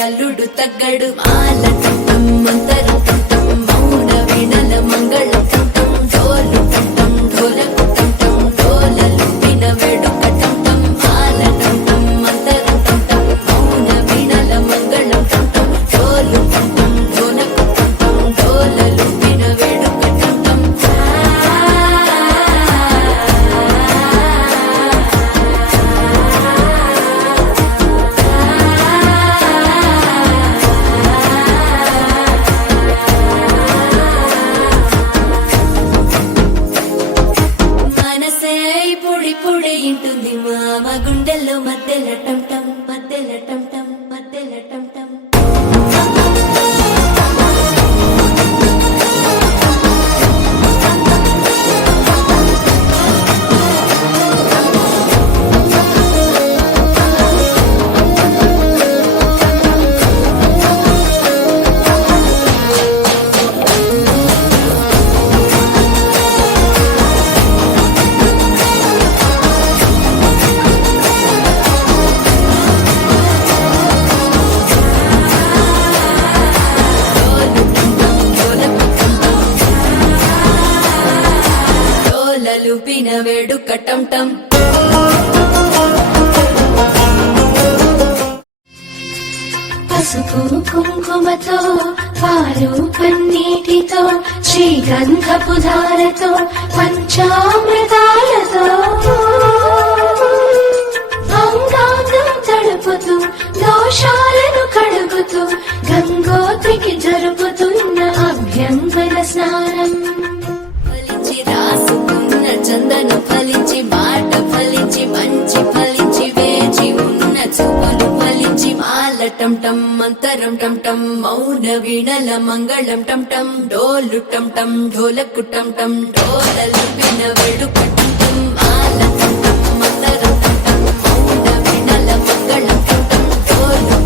అల్లుడు తగ్గడు మాల టం మంతర టం మౌన వీణల మంగళ టం డోలు టం ఢోలకు టం డోలలు విన వేడుక టం మాల టం మంతర టం మౌన వీణల మంగళ టం డోలు టం ఢోలకు టం డోలలు విన వేడుక టం పొడి ఇంటుంది మామ గుండెల్లో మధ్యల టం టం మధ్యల టం టం మధ్యల టం టం లూపిన వేడుక టం టం పసుపు కుంకుమతో పాలు పన్నీటితో శ్రీగంధపు ధారతో పంచామృతాలతో అంగాంగం తడుపుతూ దోషాలను కడుగుతూ గంగోత్రికి జరుపుతున్న అభ్యంగన స్నానం. రాసుకున్న చందన ఫలించి మాట ఫలించి మంచి ఫలించి వేచి ఉన్న చూపులు ఫలించి మాల టం టం మంతరం టం టం మౌన వీణల మంగళం టం టం డోలు టం టం ఢోలకు టం టం డోలలు విన వేడుక టం టం మాల టం టం మంతరం టం టం మౌన వీణల మంగళం టం టం డోలు